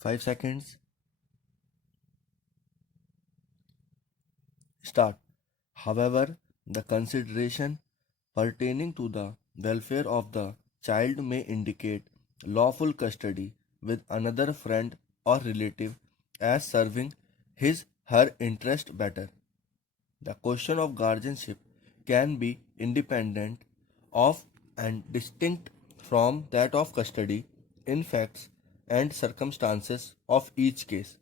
5 seconds. Start. However, the consideration pertaining to the welfare of the child may indicate lawful custody with another friend or relative as serving his/her interest better. The question of guardianship can be independent of and distinct from that of custody in facts and circumstances of each case.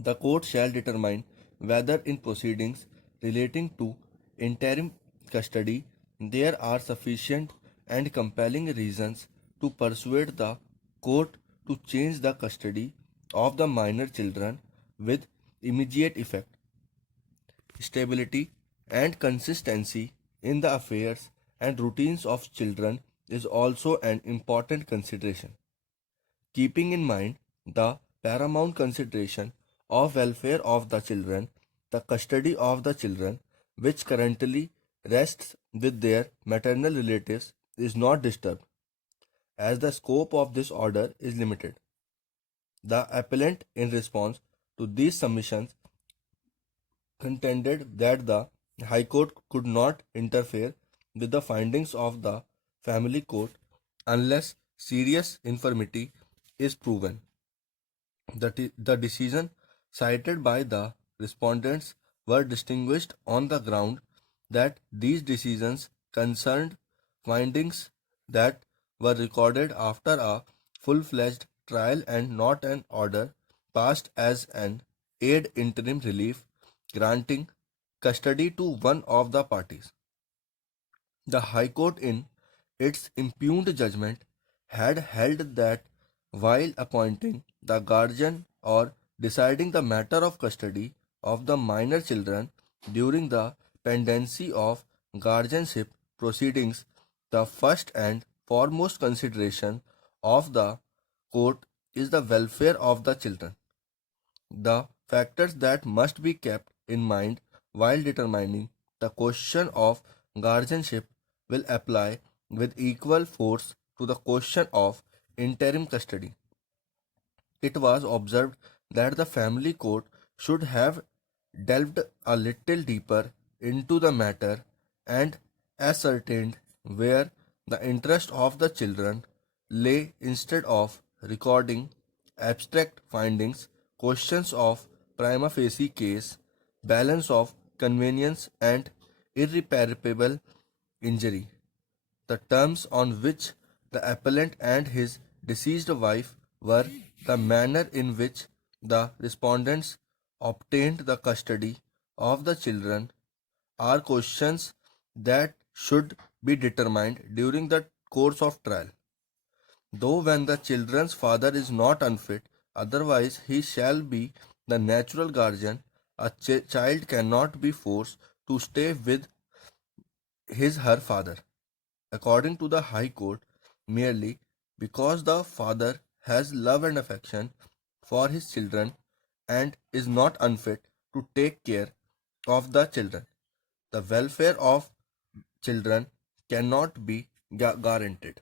The court shall determine whether in proceedings relating to interim custody there are sufficient and compelling reasons to persuade the court to change the custody of the minor children with immediate effect. Stability and consistency in the affairs and routines of children is also an important consideration. Keeping in mind the paramount consideration of welfare of the children, the custody of the children, which currently rests with their maternal relatives, is not disturbed, as the scope of this order is limited. The appellant, in response to these submissions, contended that the High Court could not interfere with the findings of the family court unless serious infirmity is proven. The decision cited by the respondents were distinguished on the ground that these decisions concerned findings that were recorded after a full-fledged trial and not an order passed as an aid interim relief granting custody to one of the parties. The High Court, in its impugned judgment, had held that while appointing the guardian or deciding the matter of custody of the minor children during the pendency of guardianship proceedings, the first and foremost consideration of the court is the welfare of the children. The factors that must be kept in mind while determining the question of guardianship will apply with equal force to the question of interim custody. It was observed that the family court should have delved a little deeper into the matter and ascertained where the interest of the children lay instead of recording abstract findings, questions of prima facie case, balance of convenience, and irreparable injury. The terms on which the appellant and his deceased wife were, the manner in which the respondents obtained the custody of the children are questions that should be determined during the course of trial. Though when the children's father is not unfit, otherwise he shall be the natural guardian, a child cannot be forced to stay with his/her father, according to the High Court, merely because the father has love and affection for his children and is not unfit to take care of the children. The welfare of children cannot be guaranteed.